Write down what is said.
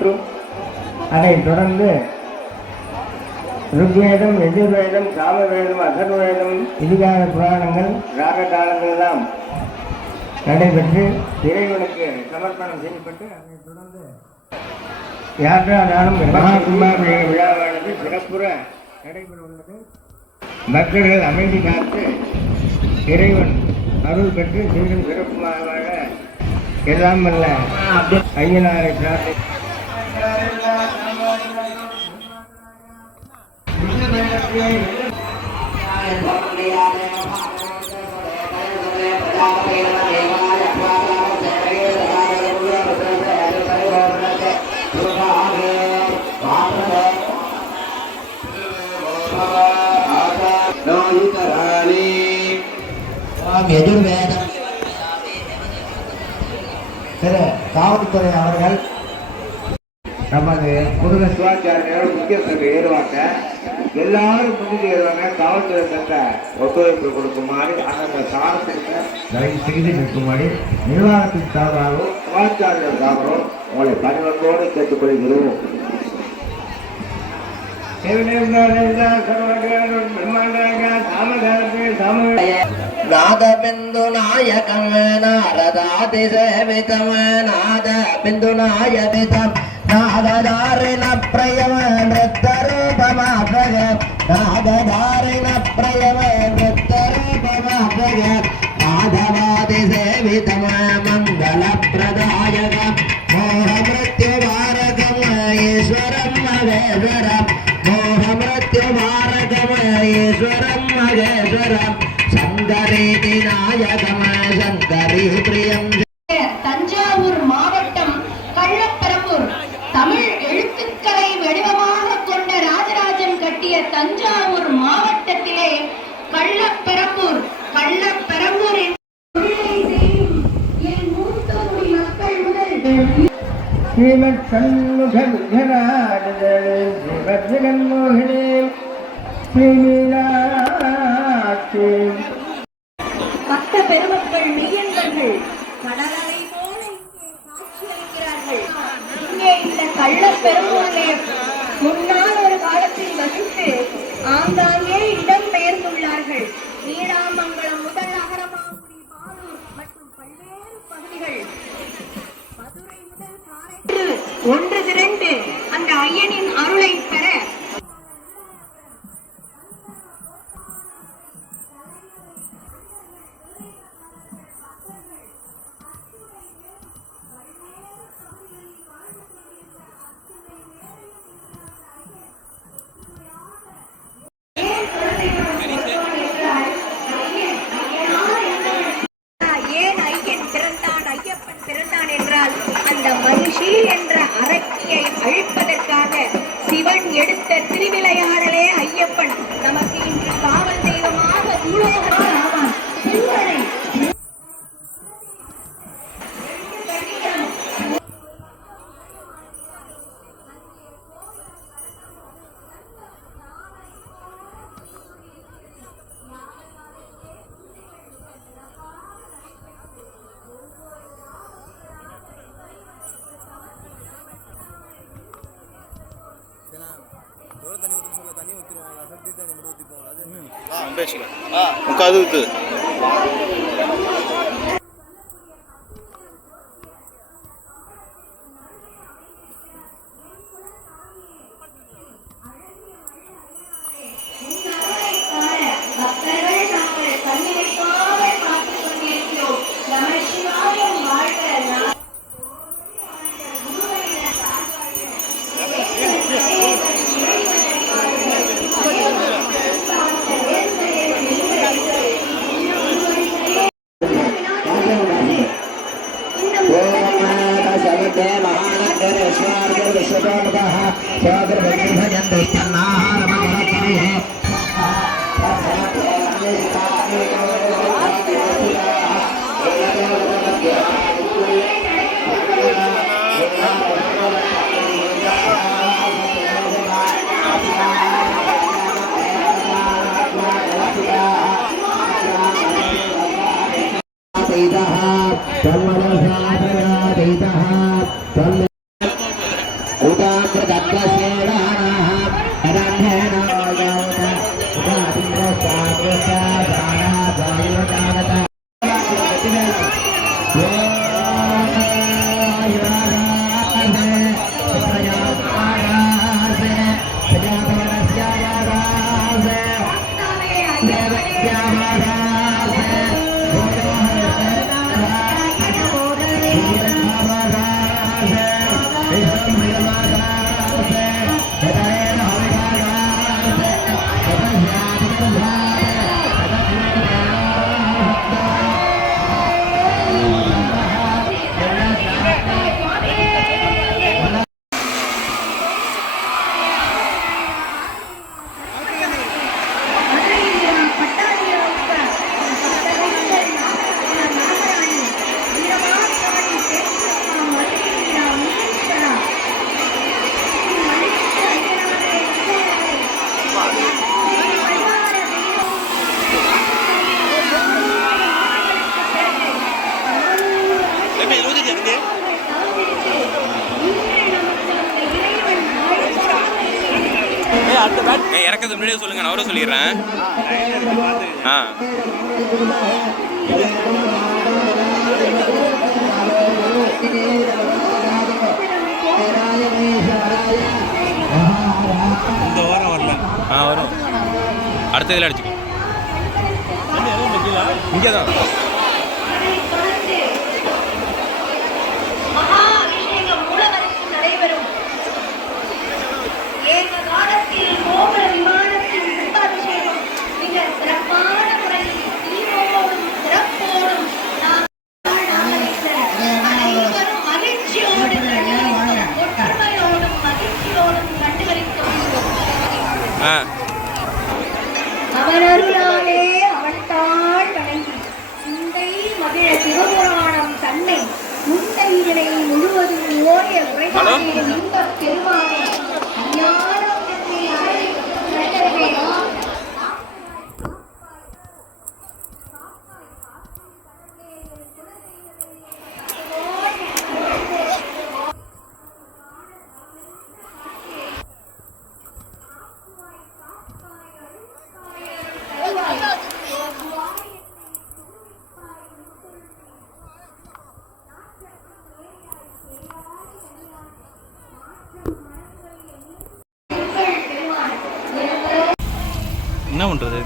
நடைபெற்று அதைத் தொடர்ந்து ருக்வேதம், எதிர்வேதம், சாமவேதம், அதர்வேதம், இதிகார புராணங்கள், ராககாலங்கள் எல்லாம் நடைபெற்று இறைவனுக்கு சமர்ப்பணம் செய்யப்பட்டு அதைத் தொடர்ந்து யாத்திராதானம் மகாகும்பாபிஷேக விழாவானது சிறப்புற நடைபெற உள்ளது. பக்தர்கள் அமைதி காத்து இறைவன் அருள் பெற்று சீரும் சிறப்புமாக எல்லாம் வல்ல ஐயனாரை பிரார்த்தி எதிர்வேதம் திரு காவல்துறை அவர்கள் நமது முருக சிவாச்சாரியோட முக்கியத்துவத்தை ஏறுவாங்க. எல்லாரும் புரிஞ்சு ஏறுவாங்க. காவல்துறை தந்த ஒத்துழைப்பு கொடுக்குமாறு அந்த சாரத்திற்கு தயவு செய்து நிற்குமாறு நிர்வாகத்தின் சார்பாகவும் சிவாச்சாரியோட சார்பாகவும் உங்களை பணிவத்தோடு கேட்டுக்கொள்கிறோம். நாதபிந்து நாயகம் நாரதாதி சேவிதம் நாதபிந்து நாயபிதம் நாததாரிண பிரயம நிருத்தரூபமாபக நாததாரிண பிரயம நிருத்தரூபமாபக நாதவாதி சேவிதம் மங்கள பிரதாயக மோக மிருத்யுவாரகம் ஈஸ்வரம் மகேஸ்வரம் மோக மிருத்யுவாரகம் ஈஸ்வரம் மகேஸ்வரம் சங்கரி விநாயகம் சங்கரி பிரியம். தஞ்சாவூர் மாவட்டம் கள்ளப்பரம்பூர் தமிழ் எழுத்துக்களை வடிவமாக கொண்ட ராஜராஜன் கட்டிய தஞ்சாவூர் மாவட்டத்திலே கள்ளப்பரம்பூர் என் மூத்த குடி மக்கள் முதல் ஸ்ரீமத் சண்முக ஜெகன்மோகினி ஸ்ரீமீனாட்சி பக்த பெருமக்கள் மெய்யன்பர்கள் கடலலை போல இங்கே காட்சியளிக்கிறார்கள். இங்கே இந்த கள்ளப்பெரும்பூரிலே முன்னால் ஒரு காலத்தில் வசித்து ஆங்காங்கே இடம் பெயர்ந்துள்ளார்கள். நீடாமங்கலம் முதல் அகரமாங்குடி, பாலூர் மற்றும் பல்வேறு பகுதிகள், மதுரை முதல் காரைக்கால் ஒன்று திரண்டு அந்த ஐயனின் அருளை பெற மகிஷி என்ற அரக்கியை அழிப்பதற்காக சிவன் எடுத்த திருவிளையாடலே ஐயப்பன் நமக்கு இன்று காவல் தெய்வமாக பூலோகமாவான். முக்காது ஊத்து उदाकृतत्वस्येदानाः तदन्येनायावता उदातिन्द्रस्ताकृष्टादानः द्वायुवजागता இறக்கிறது முன்னாடியே சொல்லுங்க, நான் அவரை சொல்லிடுறேன். ஆ இந்த வாரம் வரல. வரும். அடுத்த இதில் அடிச்சுக்கோ. இங்கே தான் மகா அபிஷேகம் மூலவருக்கு நடைபெறும். ஏக காலத்தில் கோபுர விமானத்தின் கும்பாபிஷேகம் மிக சிறப்பான முறையில் சீரோடும் சிறப்போடும் நாம் அனைவரும் மகிழ்ச்சியோடு ஒற்றுமையோடும் மகிழ்ச்சியோடும் கண்டுகளிக்கும். அவனருளாலே அவன்தாள் வணங்கி சிந்தை மகிழ சிவபுராணம் தன்னை முந்தையினை முழுவதும் ஓடிய உரையாடிய இந்த பெருமானை ஞானத்தை அடைவிக்கும் நல்லவே. என்ன பண்ணுறது?